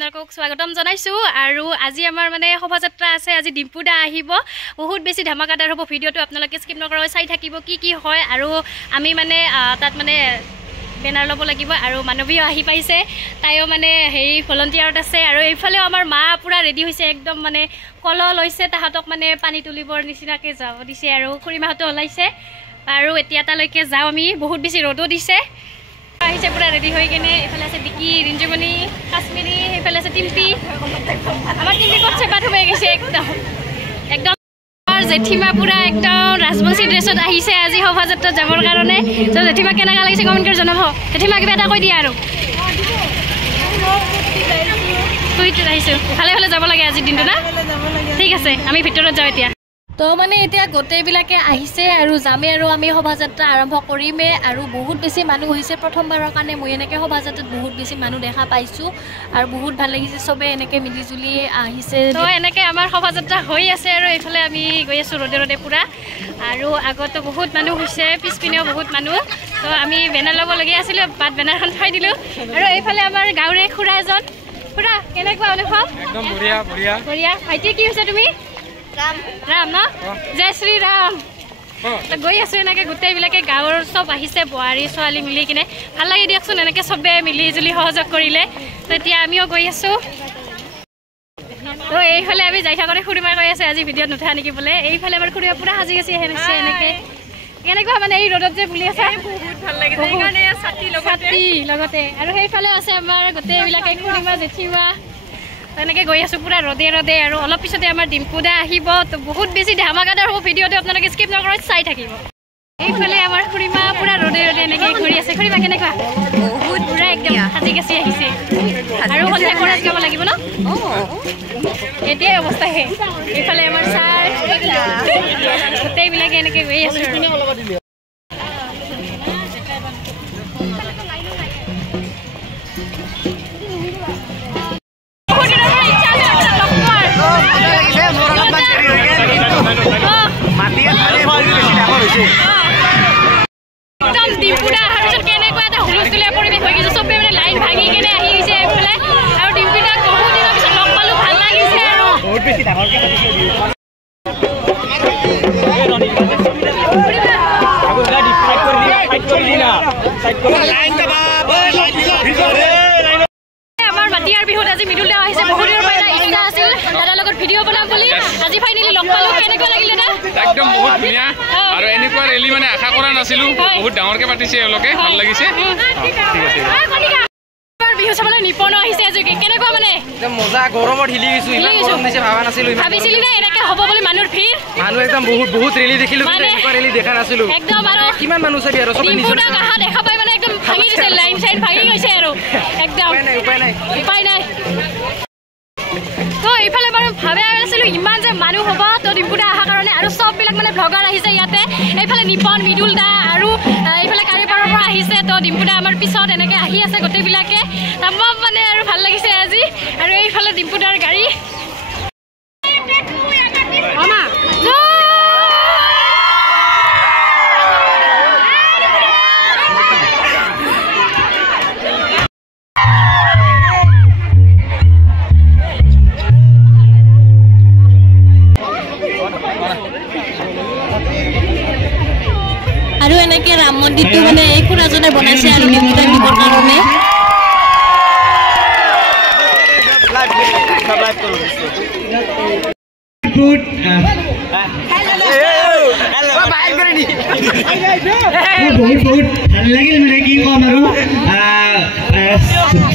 আপোনালোকক স্বাগতম জনাইছো আৰু আজি আমাৰ মানে শোভাযাত্ৰা আছে আজি ডিম্পুদা আহিব বহুত বেছি ধামাকাদাৰ হ'ব ভিডিওটো আপোনালোকে স্কিপ নকৰাকৈ চাই থাকিব কি হয় আৰু আমি মানে তাত মানে বেনাৰ ল'ব লাগিব আৰু মানৱীয় আহি পাইছে তাইও মানে হেৰি ভলন্টিয়াৰত আছে আৰু এইফালেও আমাৰ মা পুৰা ৰেডি হৈছে একদম মানে কল লৈছে তাহাতক মানে পানী তুলিবৰ নিচিনাকৈ যাব দিছে আৰু খুৰীমাহঁতো ওলাইছে আৰু এতিয়া তালৈকে যাওঁ আমি বহুত বেছি ৰ'দো দিছে আহিছে পুৰা ৰেডি হৈ কিনে এইফালে আছে বিকি ৰিঞ্জুমণি কাশ্মীৰী সেইফালে আছে টিম্পি আমাৰ টিম্পি ক'ত চেপাত সোমাই গৈছে একদম জেঠিমা পুৰা একদম ৰাজবংশী ড্ৰেছত আহিছে আজি শোভাযাত্ৰাত যাবৰ কাৰণে তো জেঠিমা কেনেকুৱা লাগিছে কমেণ্ট কৰি জনাব জেঠিমা কিবা এটা কৈ দিয়া আৰু তুইটো আহিছোঁ ভালে যাব লাগে আজিৰ দিনটো না ঠিক আছে আমি ভিতৰত যাওঁ এতিয়া তো মানে এতিয়া গোটেইবিলাকে আহিছে আৰু যামে আৰু আমি শোভাযাত্ৰা আৰম্ভ কৰিমে আৰু বহুত বেছি মানুহ হৈছে প্ৰথমবাৰৰ কাৰণে মই এনেকৈ শোভাযাত্ৰাত বহুত বেছি মানুহ দেখা পাইছোঁ আৰু বহুত ভাল লাগিছে চবে এনেকৈ মিলিজুলি আহিছে তো এনেকৈ আমাৰ শোভাযাত্ৰা হৈ আছে আৰু এইফালে আমি গৈ আছোঁ ৰ'দে পুৰা আৰু আগতো বহুত মানুহ হৈছে পিছপিনেও বহুত মানুহ তো আমি বেনাৰ ল'বলগীয়া আছিলোঁ বাট বেনাৰখন থৈ দিলোঁ আৰু এইফালে আমাৰ গাঁৱৰে খুৰা এজন খুৰা কেনেকুৱা অনুভৱ একদম বঢ়িয়া ভাইটি কি হৈছে তুমি ৰাম ন জয় শ্ৰী ৰাম গৈ আছো এনেকৈ গোটেইবিলাকে গাঁৱৰ চব আহিছে বোৱাৰী ছোৱালী মিলি কিনে ভাল লাগে দিয়কচোন এনেকৈ চবে মিলি জুলি সহযোগ কৰিলে তো এতিয়া আমিও গৈ আছোঁ তো এইফালে আমি যাই থাকোঁতে খুৰীমাই কৈ আছে আজি ভিডিঅ'ত নুঠা নেকি বোলে এইফালে আমাৰ খুৰীমা পুৰা সাজি কাচি আহিছে এনেকৈ কেনেকুৱা মানে এই ৰ'দত যে বুলি আছে বহুত ভাল লাগে সেইকাৰণে ছাতি লগতে আৰু সেইফালেও আছে আমাৰ গোটেইবিলাকে খুৰীমা জেঠিমা এনেকৈ গৈ আছোঁ পুৰা ৰ'দে আৰু অলপ পিছতে আমাৰ ডিম্পুদা আহিব তো বহুত বেছি ধামাকাদাৰ হ'ব ভিডিঅ'টো আপোনালোকে স্কিপ নকৰাকৈ চাই থাকিব এইফালে আমাৰ খুৰীমা পুৰা ৰ'দে এনেকৈ ঘূৰি আছে খুৰীমা কেনেকুৱা বহুত পুৰা একদম সাজি কাচি আহিছে আৰু সন্ধিয়া খৰচ যাব লাগিব ন এতিয়াই অৱস্থাহে এইফালে আমাৰ ছাৰ গোটেইবিলাকে এনেকৈ গৈ আছোঁ একদম ডিম্পুদা অহাৰ পিছত কেনেকুৱা এটা হুলস্থুলীয়া পৰিৱেশ হৈ গৈছে চবে মানে লাইন ভাঙি কেনে আহি গৈছে এইফালে আৰু ডিম্পুদাক বহুত দিনৰ পিছত লগ পালোঁ ভাল লাগিছে আৰু বহুত বেছি ডাঙৰকৈ আমাৰ মাটিয়াৰ বিহুত আজি মৃদুল দা আহিছে বহুত দিনৰ পৰা ইচ্ছা আছিল দাদাৰ লগত ভিডিঅ' বনাম বুলি আজি ফাইনেলি লগ পালোঁ কেনেকুৱা লাগিলে দাদা একদম বহুত ধুনীয়া আৰু এনেকুৱা ৰেলী মানে আশা কৰা নাছিলোঁ বহুত ডাঙৰকৈ পাতিছে এওঁলোকে ভাল লাগিছে ঠিক আছে বিহু চাবলৈ নিপনো আহিছে আজি কেনেকুৱা মানে একদম মজা গৰমত হিলি গৈছোঁ ইমান গৰম দিছে ভাবা নাছিলোঁ ভাবিছিলি নে এনেকৈ হ'ব বুলি মানুহৰ ভিৰ মানুহ একদম বহুত ৰেলী দেখিলোঁ কিন্তু এনেকুৱা ৰেলী দেখা নাছিলোঁ একদম আৰু কিমান মানুহ চাবি আৰু চবে ডিম্পুদাক আহা দেখা পাই মানে একদম ভাঙি দিছে লাইন চাইন ভাঙি গৈছে আৰু একদম উপায় নাই তো এইফালে বাৰু ভাবে আছিলোঁ ইমান যে মানুহ হ'ব তো ডিম্পুদা অহাৰ কাৰণে আৰু চববিলাক মানে ব্লগাৰ আহিছে ইয়াতে এইফালে নিপন মৃদুল দা আৰু এইফালে কাৰিপাৰৰ পৰা আহিছে তো ডিম্পুদা আমাৰ পিছত এনেকৈ আহি আছে গোটেইবিলাকে তামাম মানে আৰু ভাল লাগিছে আজি আৰু এইফালে ডিম্পুদাৰ গাড়ী আৰু এনেকৈ ৰাম মন্দিৰটো মানে এই খুৰাজনে বনাইছে আৰু ডিম্পুদাক দিবৰ কাৰণে বহুত ভাল লাগিল মানে কি ক'ম আৰু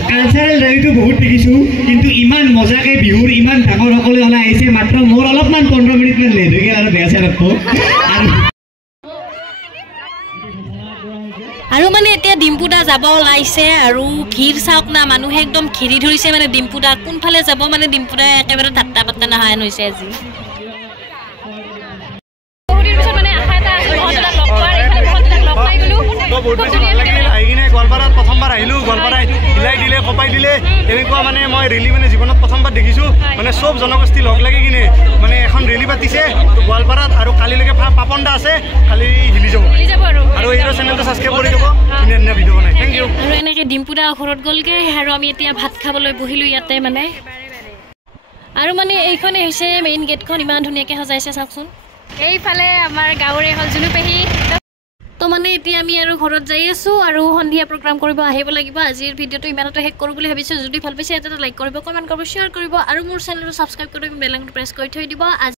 কালচাৰেল ৰেলীটো বহুত দেখিছোঁ কিন্তু ইমান মজাকৈ বিহুৰ ইমান ডাঙৰ সকলে ওলাই আহিছে মাত্ৰ মোৰ অলপমান 15 মিনিটমান লেট হৈ গ'ল আৰু বেয়া চাই ৰাখোঁ আৰু মানে এতিয়া ডিম্পুদা যাব ওলাইছে আৰু ভিৰ চাওক না মানুহে একদম ঘেৰি ধৰিছে মানে ডিম্পুদা কোনফালে যাব মানে ডিম্পুদা একেবাৰে ঠাট্টা পাত্তা নাহান হৈছে আজি গোৱালপাৰাত প্ৰথমবাৰ আহিলোঁ গোৱালপাৰাত হিলাই দিলে কপাই দিলে এনেকুৱা মানে মই ৰেলী মানে জীৱনত প্ৰথমবাৰ দেখিছোঁ মানে চব জনগোষ্ঠী লগ লাগি কিনে মানে এখন ৰেলী পাতিছে গোৱালপাৰাত আৰু কালিলৈকে পাপন দা আছে খালি হিলি যাব আৰু এই চেনেলটো ছাবস্ক্ৰাইব কৰি দিব ধুনীয়া ধুনীয়া ভিডিঅ' বনাই থেংক ইউ আৰু এনেকৈ ডিম্পুদা ঘৰত গ'লগৈ আৰু আমি এতিয়া ভাত খাবলৈ বহিলোঁ ইয়াতে মানে আৰু মানে এইখনে হৈছে মেইন গেটখন ইমান ধুনীয়াকৈ সজাইছে চাওকচোন এইফালে আমাৰ গাঁৱৰে হ'ল জুনু পেহী তো মানে এতিয়া আমি আৰু ঘৰত যাই আছোঁ আৰু সন্ধিয়া প্ৰগ্ৰাম কৰিব আহিব লাগিব আজিৰ ভিডিঅ'টো ইমানতে শেষ কৰোঁ বুলি ভাবিছোঁ যদি ভাল পাইছে এটা লাইক কৰিব কমেণ্ট কৰিব শ্বেয়াৰ কৰিব আৰু মোৰ চেনেলটো ছাবস্ক্ৰাইব কৰি বেল আইকনটো প্ৰেছ কৰি থৈ দিব